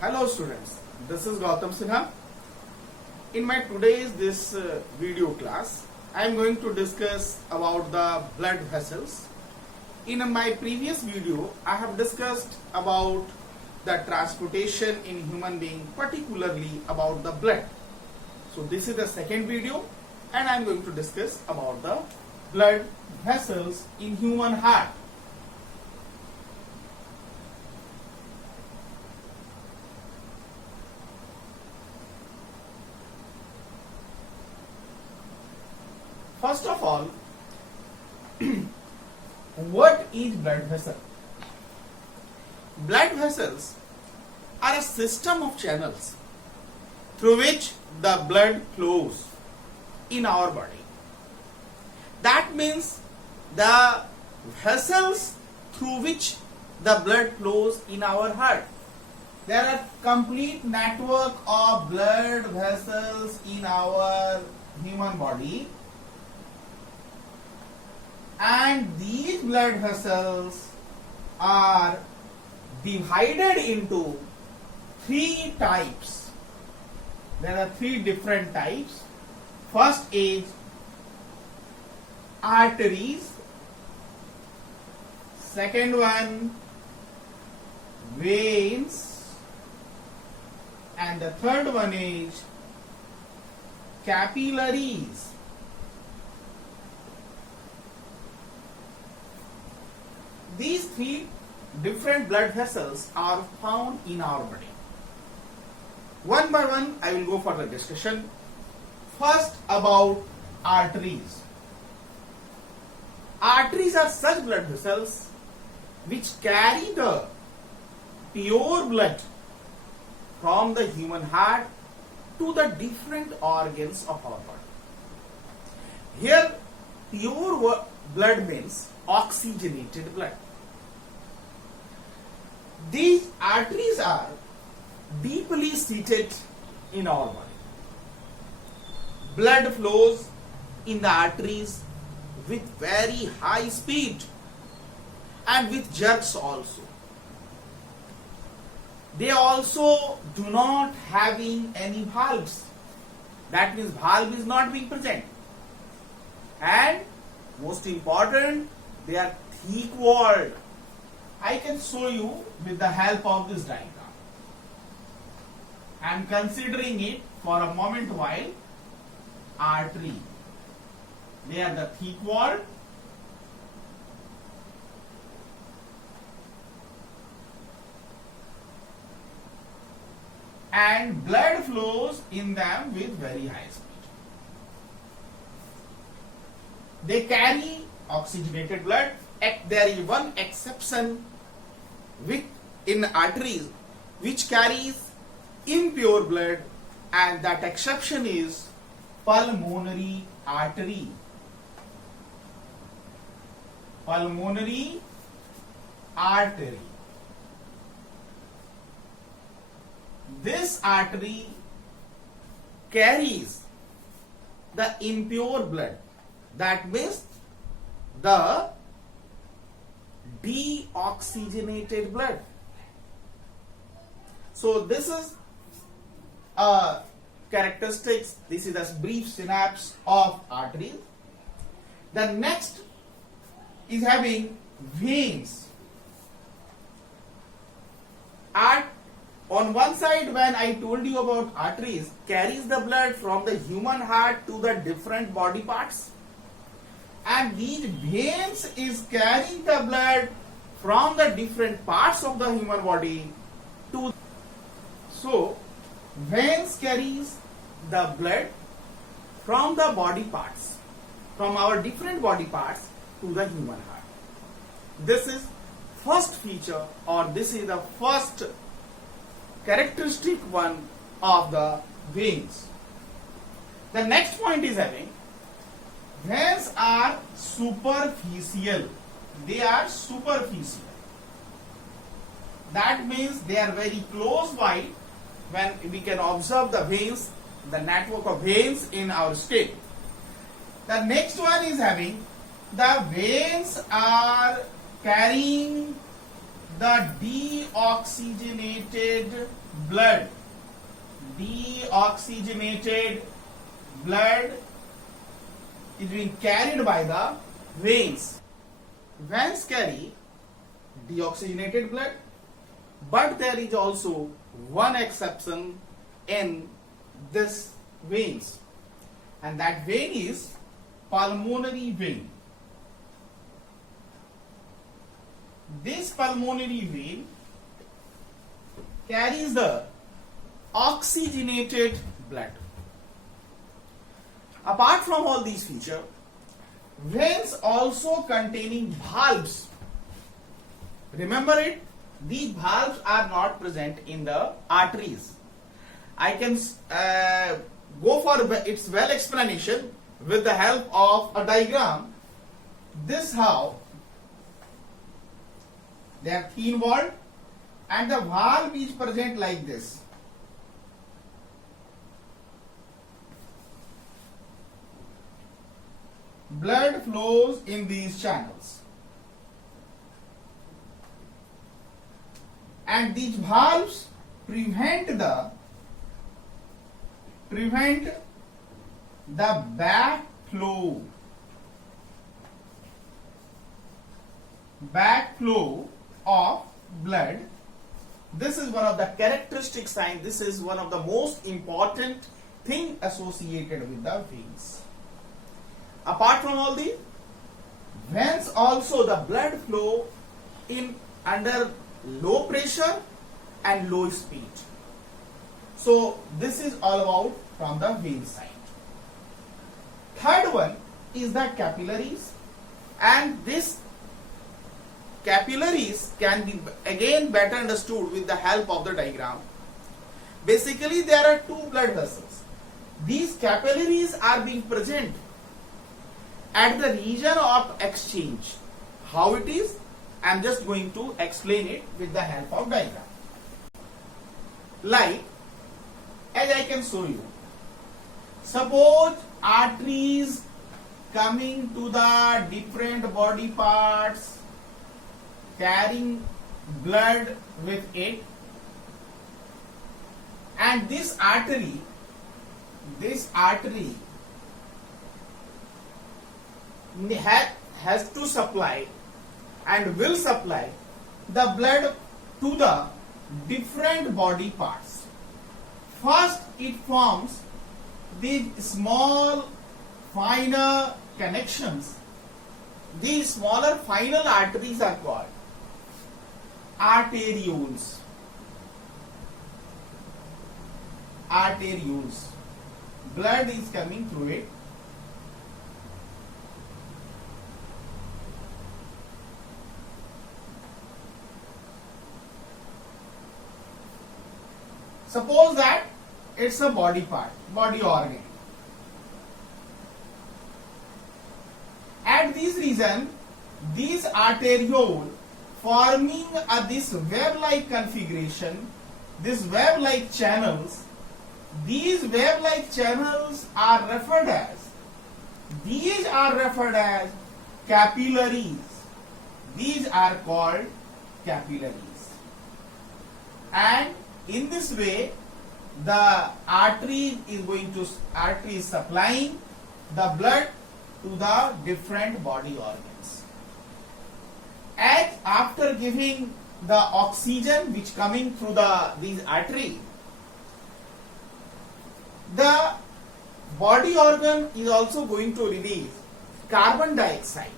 Hello students, this is Gautam Sinha. In my today's video class, I am going to discuss about the blood vessels. In my previous video, I have discussed about the transportation in human being, particularly about the blood. So this is the second video and I am going to discuss about the blood vessels in human heart. First of all, what is blood vessel? Blood vessels are a system of channels through which the blood flows in our body. That means the vessels through which the blood flows in our heart. There are complete network of blood vessels in our human body. And these blood vessels are divided into three types. There are three different types. First is arteries. Second one, veins. And the third one is capillaries. These three different blood vessels are found in our body. One by one, I will go for the discussion. First, about arteries. Arteries are such blood vessels which carry the pure blood from the human heart to the different organs of our body. Here, pure blood means oxygenated blood. These arteries are deeply seated in our body. Blood flows in the arteries with very high speed and with jerks also. They also do not having any valves. That means valve is not being present. And most important, they are thick walled. I can show you with the help of this diagram. I am considering it for a moment while artery. They are the thick walled. And blood flows in them with very high speed. They carry oxygenated blood. There is one exception in arteries which carries impure blood, and that exception is pulmonary artery. Pulmonary artery. This artery carries the impure blood. That means the deoxygenated blood. So this is characteristics. This is a brief synapse of arteries. The next is having veins. On one side, when I told you about arteries, carries the blood from the human heart to the different body parts. And these veins is carrying the blood from the different parts of the human body to. So, veins carries the blood from the body parts, from our different body parts to the human heart. This is first feature, or this is the first characteristic one of the veins. The next point is having veins are superficial. They are superficial. That means they are very close by when we can observe the veins, the network of veins in our skin. The next one is having the veins are carrying the deoxygenated blood. Deoxygenated blood is being carried by the veins. Veins carry deoxygenated blood, but there is also one exception in this veins, and that vein is pulmonary vein. This pulmonary vein carries the oxygenated blood. Apart from all these features, veins also containing valves. Remember it, these valves are not present in the arteries. I can go for its well explanation with the help of a diagram. This how they are thin walled and the valve is present like this. Blood flows in these channels, and these valves prevent the backflow of blood. This is one of the characteristic signs. This is one of the most important thing associated with the veins. Apart from all these, veins also the blood flow in under low pressure and low speed. So this is all about from the vein side. Third one is the capillaries, and this capillaries can be again better understood with the help of the diagram. Basically, there are two blood vessels. These capillaries are being present at the region of exchange. How it is? I am just going to explain it with the help of diagram. Like, as I can show you, suppose arteries coming to the different body parts, carrying blood with it, and this artery has to supply and will supply the blood to the different body parts. First, it forms these small finer connections. These smaller final arteries are called arterioles. Arterioles. Blood is coming through it. Suppose that it's a body part, body organ. At this region, these arteriole forming this web-like configuration, this web-like channels, these web-like channels are referred as, these are referred as capillaries. These are called capillaries. And in this way, the artery is supplying the blood to the different body organs. And after giving the oxygen which coming through these artery, the body organ is also going to release carbon dioxide,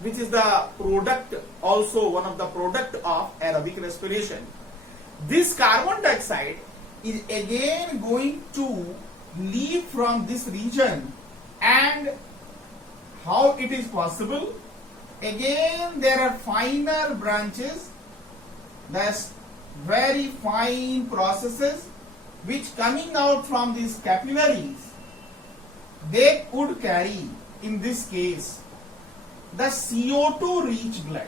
which is the product, also one of the product of aerobic respiration. This carbon dioxide is again going to leave from this region, and how it is possible? Again, there are finer branches, that's very fine processes which coming out from these capillaries, they could carry, in this case, the CO2 rich blood.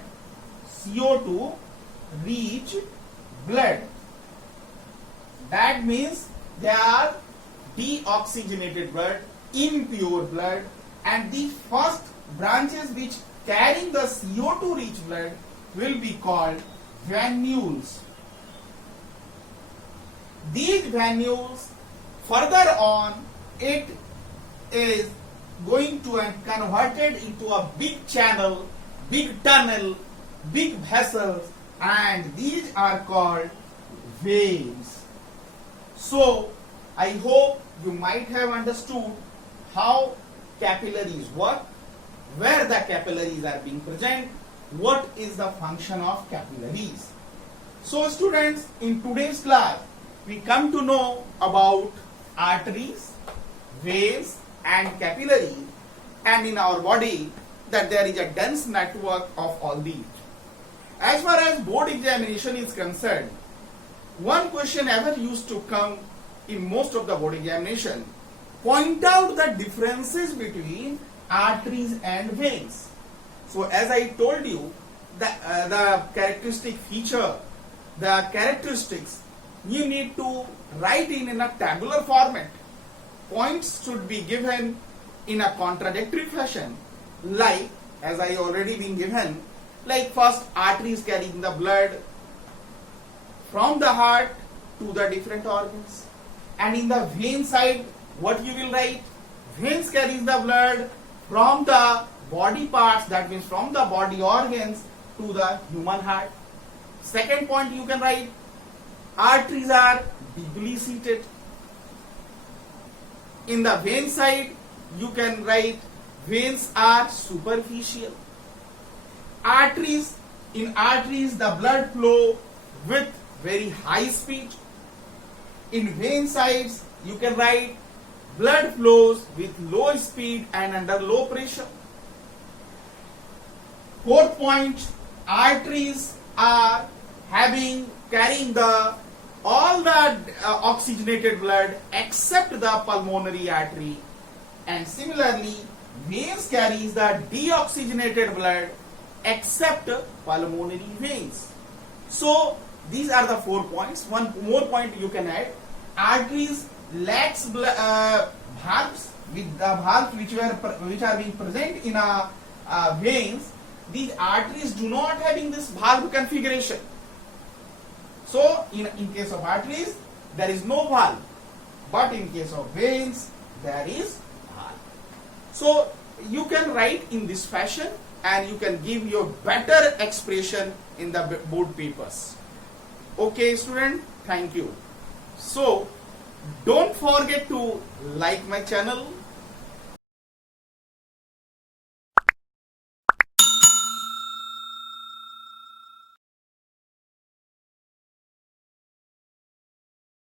CO2 rich blood. That means they are deoxygenated blood, impure blood, and the first branches which carrying the CO2 rich blood will be called venules. These venules, further on, it is going to and converted into a big channel, big tunnel, big vessels, and these are called veins. So, I hope you might have understood how capillaries work, where the capillaries are being present, what is the function of capillaries. So students, in today's class, we come to know about arteries, veins and capillaries, and in our body that there is a dense network of all these. As far as board examination is concerned, one question ever used to come in most of the board examination, point out the differences between arteries and veins. So as I told you, the characteristic feature, the characteristics, you need to write in a tabular format. Points should be given in a contradictory fashion, like as I already been given, like first arteries carrying the blood from the heart to the different organs, and in the vein side, what you will write? Veins carries the blood from the body parts, that means from the body organs to the human heart. Second point you can write, arteries are deeply seated. In the vein side, you can write veins are superficial. In arteries the blood flow with very high speed. In vein sides, you can write blood flows with low speed and under low pressure. Fourth point, arteries are carrying all the oxygenated blood except the pulmonary artery, and similarly veins carries the deoxygenated blood except pulmonary veins. So these are the 4 points. One more point you can add, arteries lacks valves, with the valves which are being present in veins. These arteries do not having this valve configuration. So in case of arteries there is no valve, but in case of veins there is valve. So you can write in this fashion and you can give your better expression in the board papers. Okay student, thank you. So don't forget to like my channel,